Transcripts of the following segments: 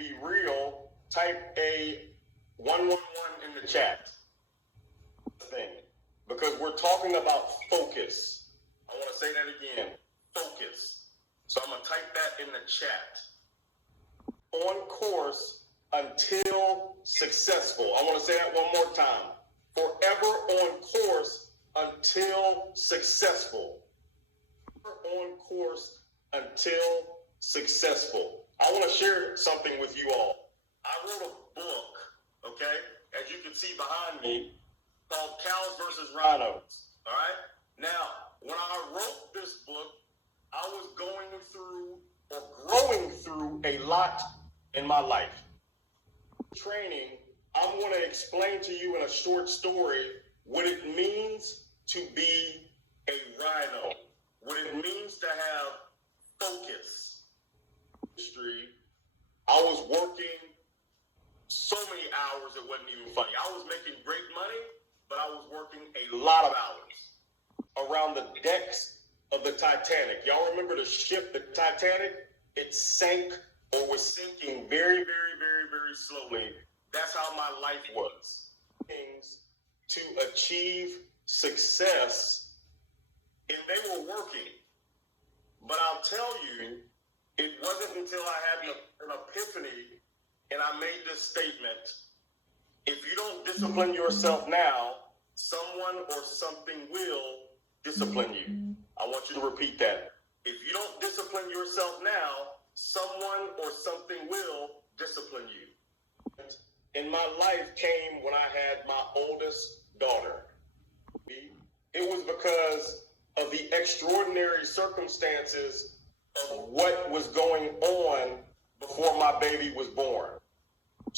be real, type a 111 in the chat. Because we're talking about focus. I want to say that again. Focus. So I'm going to type that in the chat. On course until successful. I want to say that one more time. Forever on course until successful. On course until successful. I want to share something with you all. I wrote a book, okay, as you can see behind me, called Cows versus Rhinos. All right? Now, when I wrote this book, I was going through or growing through a lot in my life. Training, I'm going to explain to you in a short story what it means to be a rhino, what it means to have focus. I was working so many hours it wasn't even funny. I was making great money, but I was working a lot of hours around the decks of the Titanic. Y'all remember the ship, the Titanic? It sank or was sinking very, very, very, very slowly. That's how my life was. Things to achieve success, and they were working. But I'll tell you, it wasn't until I had an epiphany and I made this statement: if you don't discipline yourself now, someone or something will discipline you. I want you to repeat that. If you don't discipline yourself now, someone or something will discipline you. In my life came when I had my oldest daughter. It was because of the extraordinary circumstances of what was going on before my baby was born.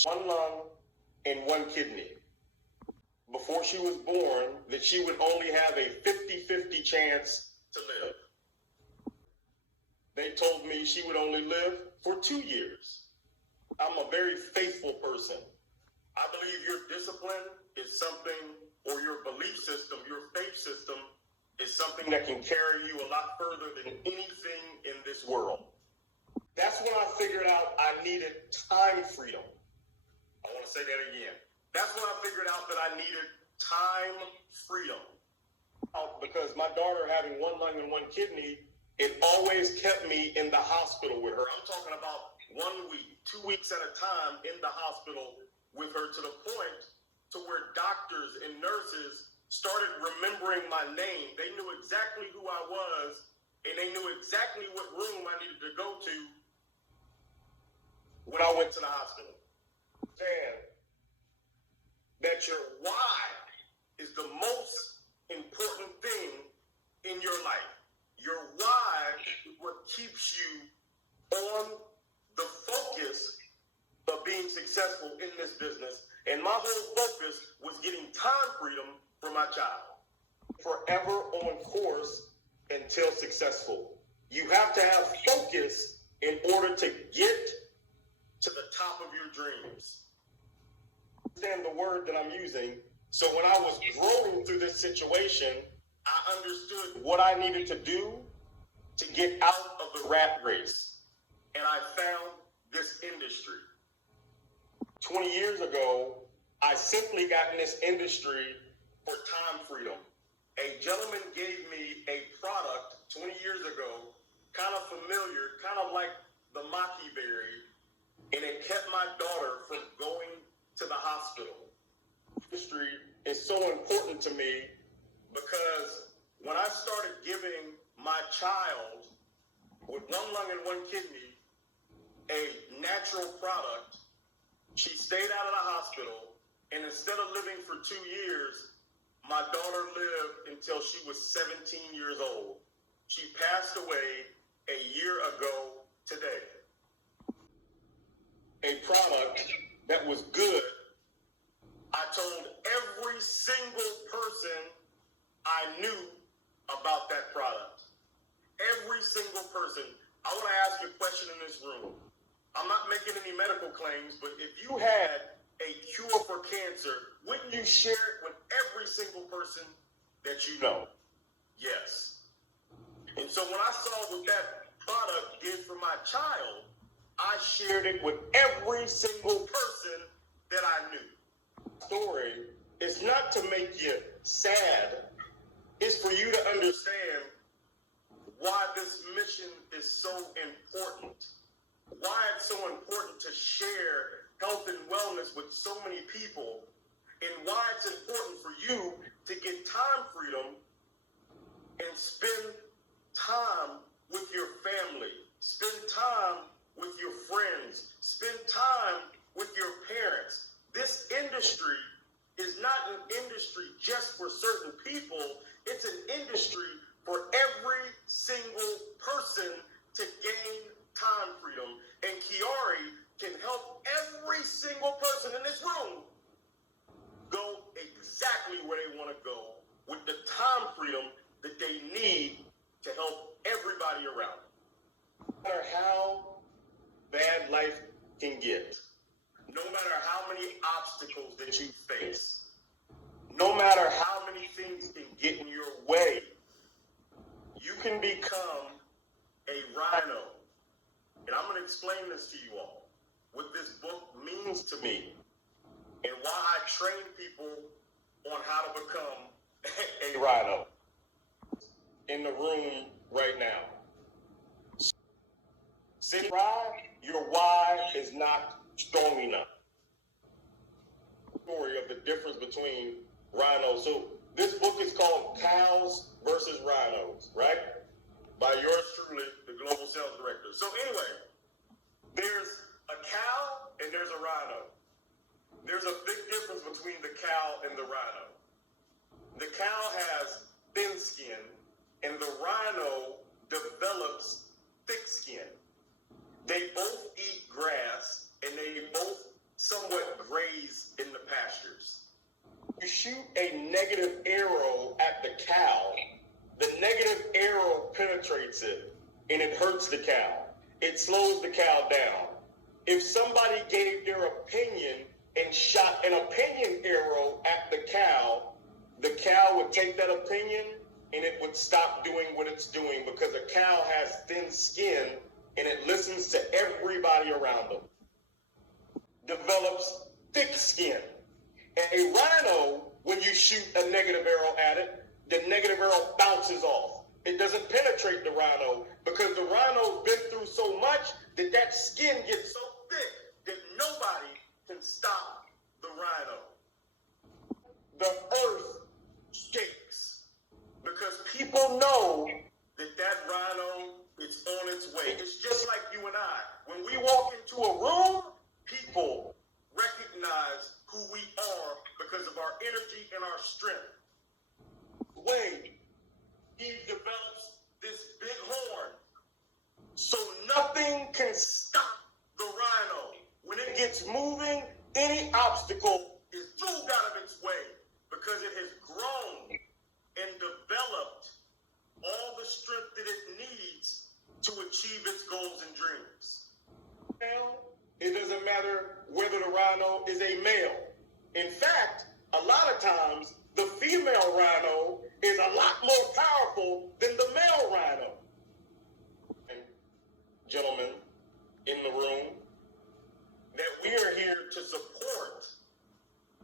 One lung and one kidney. Before she was born, that she would only have a 50-50 chance to live. They told me she would only live for 2 years. I'm a very faithful person. I believe your discipline is something, or your belief system, your faith system, is something that can carry you a lot further than anything in this world. That's when I figured out I needed time freedom. I want to say that again. That's when I figured out that I needed time freedom. Because my daughter having one lung and one kidney, it always kept me in the hospital with her. I'm talking about 1 week, 2 weeks at a time in the hospital with her, to the point to where doctors and nurses started remembering my name. They knew exactly who I was, and they knew exactly what room I needed to go to when I went to the hospital. And that your why is the most important thing in your life. Your why is what keeps you on the focus of being successful in this business. And my whole focus was getting time freedom for my child. Forever on course until successful. You have to have focus in order to get to the top of your dreams. Understand the word that I'm using. So when I was growing through this situation, I understood what I needed to do to get out of the rat race. And I found this industry. 20 years ago, I simply got in this industry for time freedom. A gentleman gave me a product 20 years ago, kind of familiar, kind of like the Maqui berry, and it kept my daughter from going to the hospital. Industry is so important to me because when I started giving my child with one lung and one kidney a natural product, she stayed out of the hospital, and instead of living for 2 years, my daughter lived until she was 17 years old. She passed away a year ago today. A product that was good. I told every single person I knew about that product. Every single person. I want to ask you a question in this room. I'm not making any medical claims, but if you had a cure for cancer, wouldn't you share it with every single person that you know? Yes. And so when I saw what that product did for my child, I shared it with every single person that I knew. Story is not to make you sad. It's for you to understand why this mission is so important. Why it's so important to share health and wellness with so many people, and why it's important for you to get time freedom and spend time with your family, spend time with your friends, spend time with your parents. This industry is not an industry just for certain people. It's an industry for every single person to gain time freedom. And QuiAri can help every single person in this room go exactly where they want to go with the time freedom that they need to help everybody around them. No matter how bad life can get, no matter how many obstacles that you face, no matter how many things can get in your way, you can become a rhino. And I'm going to explain this to you all, what this book means to me, and why I train people on how to become a rhino. In the room right now. Say your why is not strong enough. Story of the difference between rhinos. So this book is called Cows versus Rhinos, right? By yours truly, the global sales director. So anyway, there's a cow and there's a rhino. There's a big difference between the cow and the rhino. The cow has thin skin, and the rhino develops thick skin. They both eat grass, and they both somewhat graze in the pastures. You shoot a negative arrow at the cow, the negative arrow penetrates it, and it hurts the cow. It slows the cow down. If somebody gave their opinion and shot an opinion arrow at the cow would take that opinion and it would stop doing what it's doing, because a cow has thin skin and it listens to everybody around them. Develops thick skin. And a rhino, when you shoot a negative arrow at it, the negative arrow bounces off. It doesn't penetrate the rhino, because the rhino's been through so much that that skin gets so thick that nobody can stop the rhino. The earth shakes because people know that that rhino is on its way. It's just like you and I. When we walk into a room, people recognize who we are because of our energy and our strength. Wade, he develops this big horn, so nothing can stop the rhino. When it gets moving, any obstacle is moved out of its way because it has grown and developed all the strength that it needs to achieve its goals and dreams. Now, it doesn't matter whether the rhino is a male. In fact, a lot of times, the female rhino is a lot more powerful than the male rhino. And gentlemen in the room, that we are here to support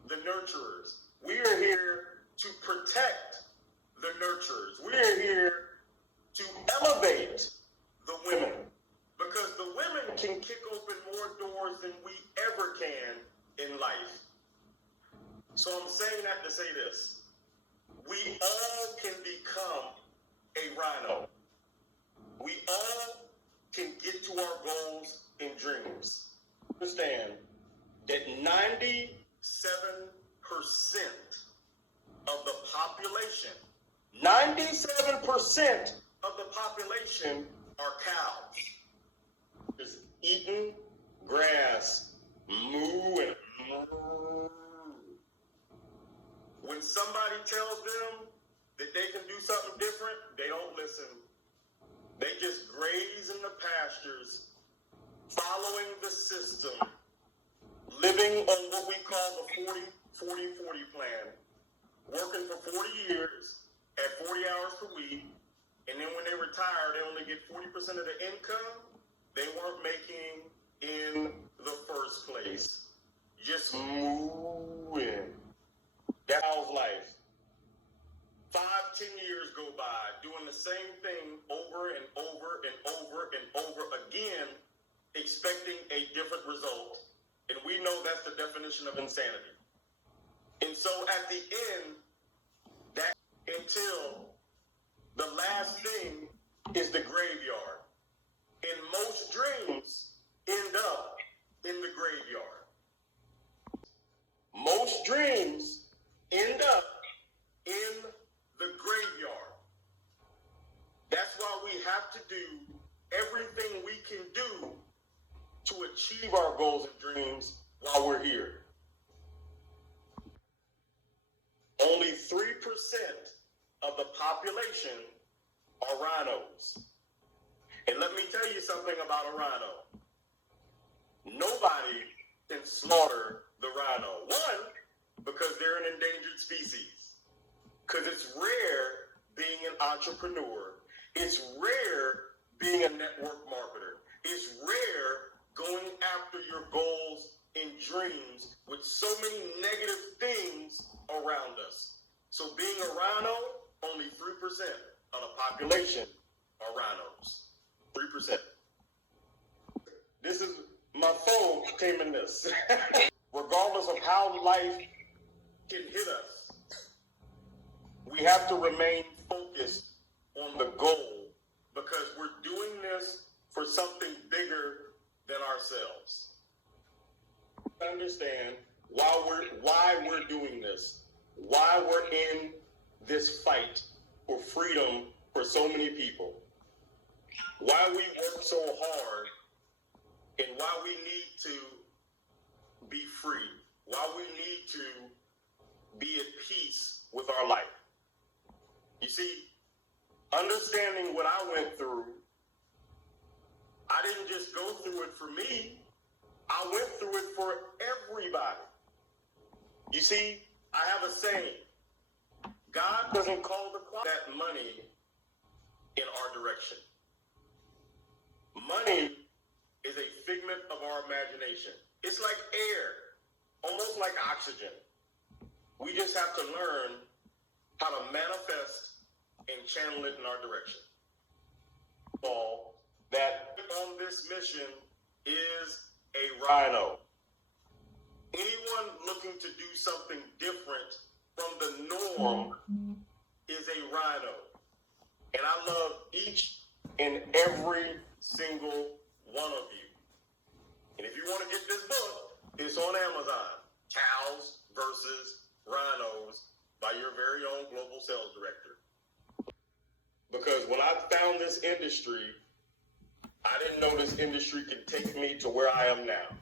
the nurturers. We are here to protect the nurturers. We are here to elevate the women, because the women can kick open more doors than we ever can in life. So I'm saying that to say this. We all can become a rhino. We all can get to our goals and dreams. Understand that 97% of the population, 97% of the population are cows. Just eating grass, moo and moo. When somebody tells them that they can do something different, they don't listen. They just graze in the pastures, following the system, living on what we call the 40-40-40 plan, working for 40 years at 40 hours per week, and then when they retire, they only get 40% of the income. They weren't making in the first place. Just moving. That's life. 5, 10 years go by doing the same thing over and over and over and over again, expecting a different result. And we know that's the definition of insanity. And so at the end, that until the last thing is the graveyard. And most dreams end up in the graveyard. Most dreams end up in the graveyard. That's why we have to do everything we can do to achieve our goals and dreams while we're here. Only 3% of the population are rhinos. And let me tell you something about a rhino. Nobody can slaughter the rhino. One, because they're an endangered species. Because it's rare being an entrepreneur. It's rare being a network marketer. It's rare going after your goals and dreams with so many negative things around us. So being a rhino, only 3% of the population are rhinos. 3%. This is, my phone came in this. Regardless of how life can hit us, we have to remain focused on the goal because we're doing this for something bigger than ourselves. Understand why we're doing this, why we're in this fight for freedom for so many people, why we work so hard, and why we need to be free, why we need to be at peace with our life. You see, understanding what I went through, I didn't just go through it for me. I went through it for everybody. You see, I have a saying. God doesn't call that money in our direction. Money is a figment of our imagination. It's like air, almost like oxygen. We just have to learn how to manifest and channel it in our direction. All that on this mission is a rhino. Anyone looking to do something different from the norm is a rhino. And I love each and every single one of you. And if you want to get this book, it's on Amazon. Cows versus Rhinos by your very own global sales director. Because when I found this industry, I didn't know this industry could take me to where I am now.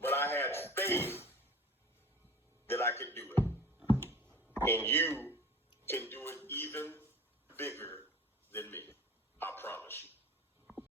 But I had faith that I could do it. And you can do it even bigger